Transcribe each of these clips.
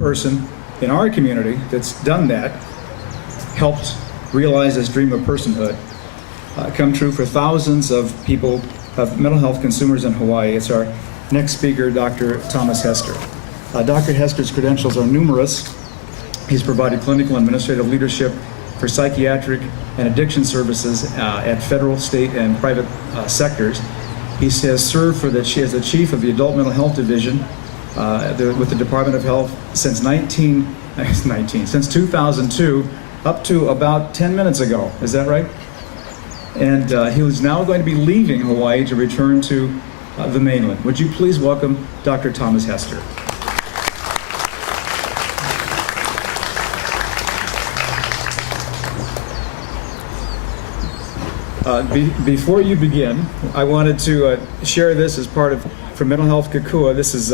person in our community that's done that, helped realize this dream of personhood come true for thousands of people, of mental health consumers in Hawaii. It's our next speaker, Dr. Thomas Hester. Dr. Hester's credentials are numerous. He's provided clinical and administrative leadership for psychiatric and addiction services at federal, state, and private sectors. He has served as the chief of the Adult Mental Health Division with the Department of Health since 2002, up to about 10 minutes ago. Is that right? And he is now going to be leaving Hawaii to return to the mainland. Would you please welcome Dr. Thomas Hester? Before you begin, I wanted to share this as part of, for Mental Health Kukua. This is,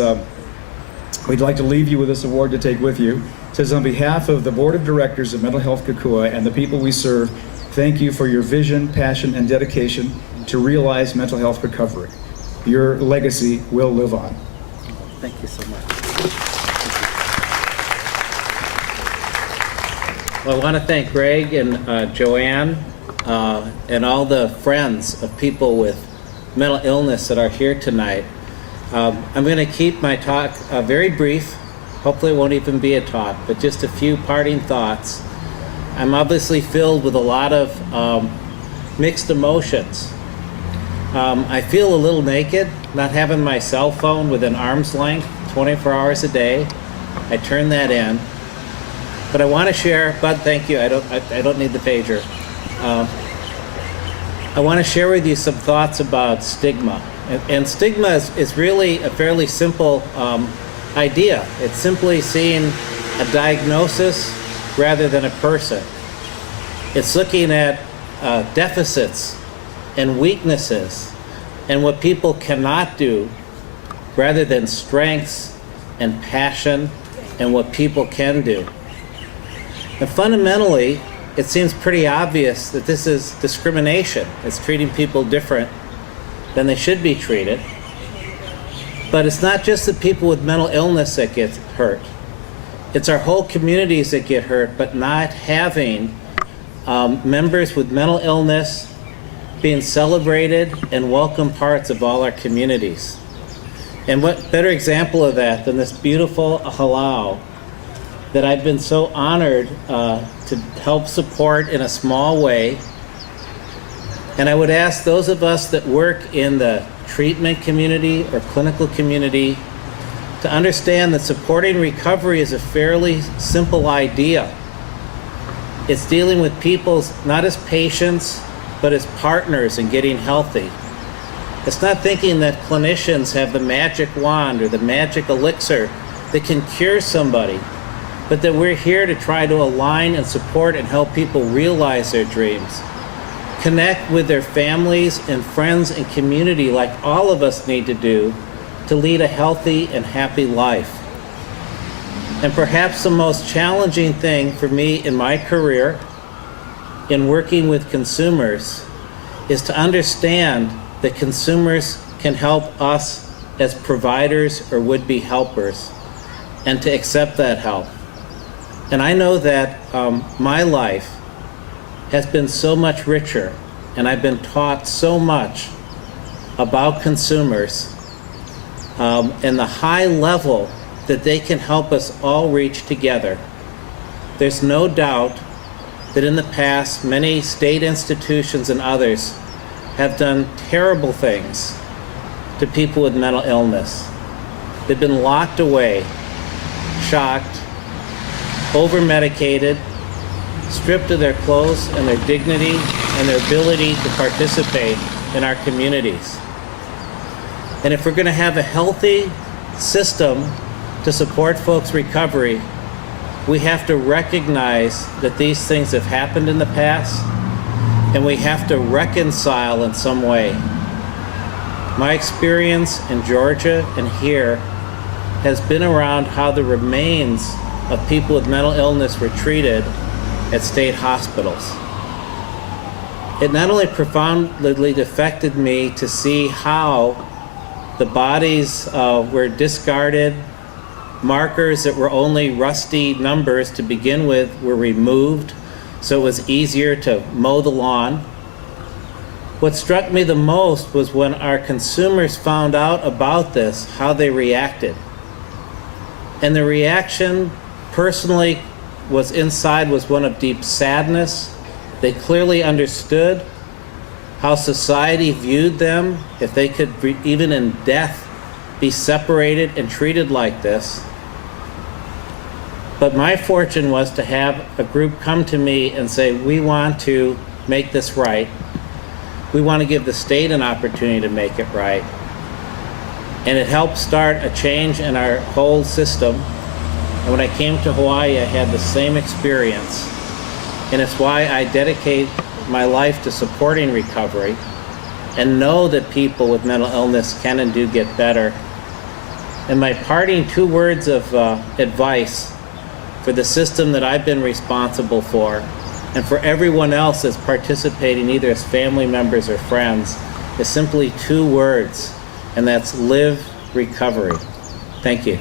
we'd like to leave you with this award to take with you. It says, on behalf of the Board of Directors of Mental Health Kukua and the people we serve, thank you for your vision, passion, and dedication to realize mental health recovery. Your legacy will live on. Thank you so much. Well, I want to thank Greg and Joanne and all the friends of people with mental illness that are here tonight. I'm going to keep my talk very brief. Hopefully it won't even be a talk, but just a few parting thoughts. I'm obviously filled with a lot of mixed emotions. I feel a little naked, not having my cell phone within arm's length 24 hours a day. I turn that in. But I want to share, Bud, thank you. I don't need the pager. I want to share with you some thoughts about stigma. And stigma is really a fairly simple idea. It's simply seeing a diagnosis rather than a person. It's looking at deficits and weaknesses and what people cannot do rather than strengths and passion and what people can do. And fundamentally, it seems pretty obvious that this is discrimination. It's treating people different than they should be treated. But it's not just the people with mental illness that get hurt. It's our whole communities that get hurt, but not having members with mental illness being celebrated and welcome parts of all our communities. And what better example of that than this beautiful halau that I've been so honored to help support in a small way. And I would ask those of us that work in the treatment community or clinical community to understand that supporting recovery is a fairly simple idea. It's dealing with people not as patients, but as partners in getting healthy. It's not thinking that clinicians have the magic wand or the magic elixir that can cure somebody, but that we're here to try to align and support and help people realize their dreams, connect with their families and friends and community like all of us need to do to lead a healthy and happy life. And perhaps the most challenging thing for me in my career in working with consumers is to understand that consumers can help us as providers or would-be helpers and to accept that help. And I know that my life has been so much richer, and I've been taught so much about consumers and the high level that they can help us all reach together. There's no doubt that in the past, many state institutions and others have done terrible things to people with mental illness. They've been locked away, shocked, over-medicated, stripped of their clothes and their dignity and their ability to participate in our communities. And if we're going to have a healthy system to support folks' recovery, we have to recognize that these things have happened in the past, and we have to reconcile in some way. My experience in Georgia and here has been around how the remains of people with mental illness were treated at state hospitals. It not only profoundly affected me to see how the bodies were discarded markers that were only rusty numbers to begin with were removed, so it was easier to mow the lawn. What struck me the most was when our consumers found out about this, how they reacted. And the reaction personally was one of deep sadness. They clearly understood how society viewed them, if they could, even in death, be separated and treated like this. But my fortune was to have a group come to me and say, we want to make this right. We want to give the state an opportunity to make it right. And it helped start a change in our whole system. And when I came to Hawaii, I had the same experience. And it's why I dedicate my life to supporting recovery and know that people with mental illness can and do get better. And my parting 2 words of advice for the system that I've been responsible for, and for everyone else that's participating either as family members or friends, is simply 2 words, and that's live recovery. Thank you.